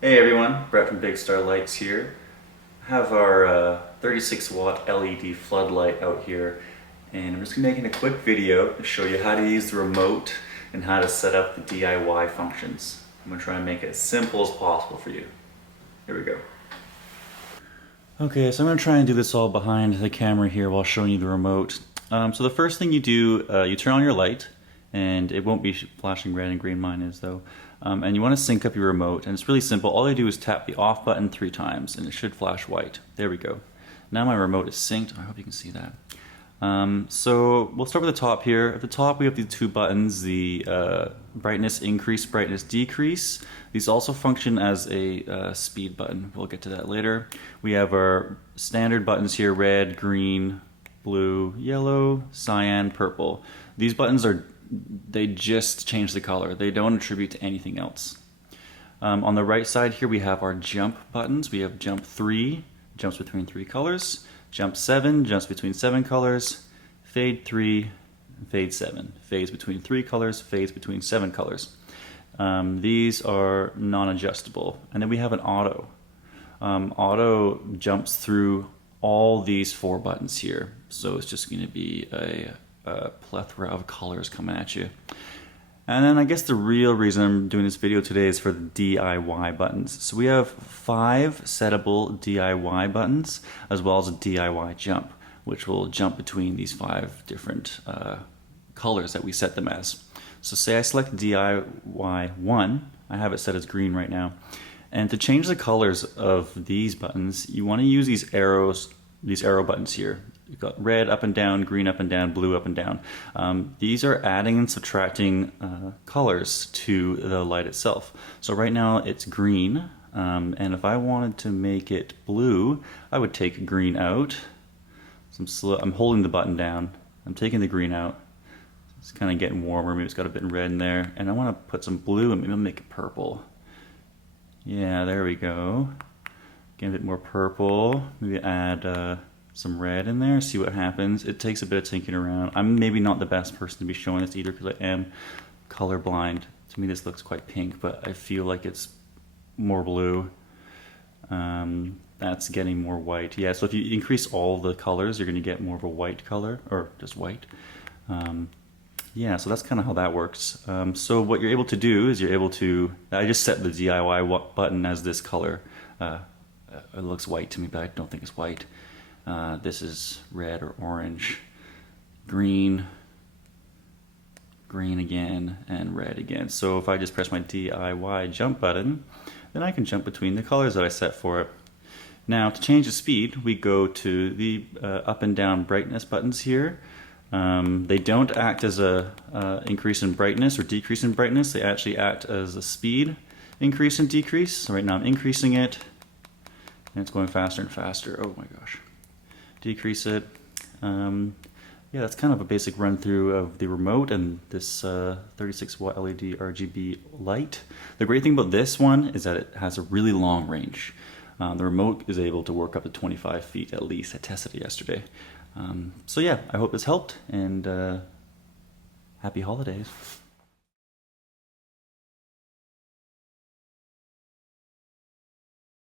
Hey everyone, Brett from Big Star Lights here. I have our 36 watt LED floodlight out here, and I'm just making a quick video to show you how to use the remote and how to set up the DIY functions. I'm going to try and make it as simple as possible for you. Here we go. Okay, so I'm going to try and do this all behind the camera here while showing you the remote. So the first thing you do, you turn on your light, and it won't be flashing red and green, mine is though. And you want to sync up your remote, and it's really simple. All you do is tap the off button 3 times and it should flash white. There we go. Now my remote is synced. I hope you can see that. So we'll start with the top here. At the top we have the 2 buttons, the brightness increase, brightness decrease. These also function as a speed button. We'll get to that later. We have our standard buttons here, red, green, blue, yellow, cyan, purple. These buttons they just change the color. They don't attribute to anything else. On the right side here we have our jump buttons. We have jump 3, jumps between 3 colors. Jump 7, jumps between 7 colors. Fade 3, fade 7. Fades between 3 colors, fades between 7 colors. These are non-adjustable. And then we have an auto. Auto jumps through all these 4 buttons here. So it's just going to be a plethora of colors coming at you. And then I guess the real reason I'm doing this video today is for the DIY buttons. So we have 5 settable DIY buttons as well as a DIY jump, which will jump between these 5 different colors that we set them as. So say I select DIY 1, I have it set as green right now. And to change the colors of these buttons, you want to use these arrow buttons here. You've got red up and down, green up and down, blue up and down. These are adding and subtracting colors to the light itself. So right now it's green, and if I wanted to make it blue, I would take green out. I'm holding the button down. I'm taking the green out. It's kind of getting warmer. Maybe it's got a bit of red in there. And I want to put some blue and maybe I'll make it purple. Yeah, there we go. Get a bit more purple. Maybe add some red in there, see what happens. It takes a bit of tinking around. I'm maybe not the best person to be showing this either because I am colorblind. To me this looks quite pink, but I feel like it's more blue. That's getting more white. Yeah, so if you increase all the colors, you're going to get more of a white color, or just white. Yeah, so that's kind of how that works. So what you're able to do is I just set the DIY button as this color. It looks white to me, but I don't think it's white. This is red or orange, green, green again, and red again. So if I just press my DIY jump button, then I can jump between the colors that I set for it. Now to change the speed, we go to the up and down brightness buttons here. They don't act as a increase in brightness or decrease in brightness. They actually act as a speed increase and decrease. So right now I'm increasing it, and it's going faster and faster. Oh my gosh. Decrease it. Yeah, that's kind of a basic run through of the remote and this 36 watt LED RGB light. The great thing about this one is that it has a really long range. The remote is able to work up to 25 feet at least. I tested it yesterday. So yeah, I hope this helped, and happy holidays.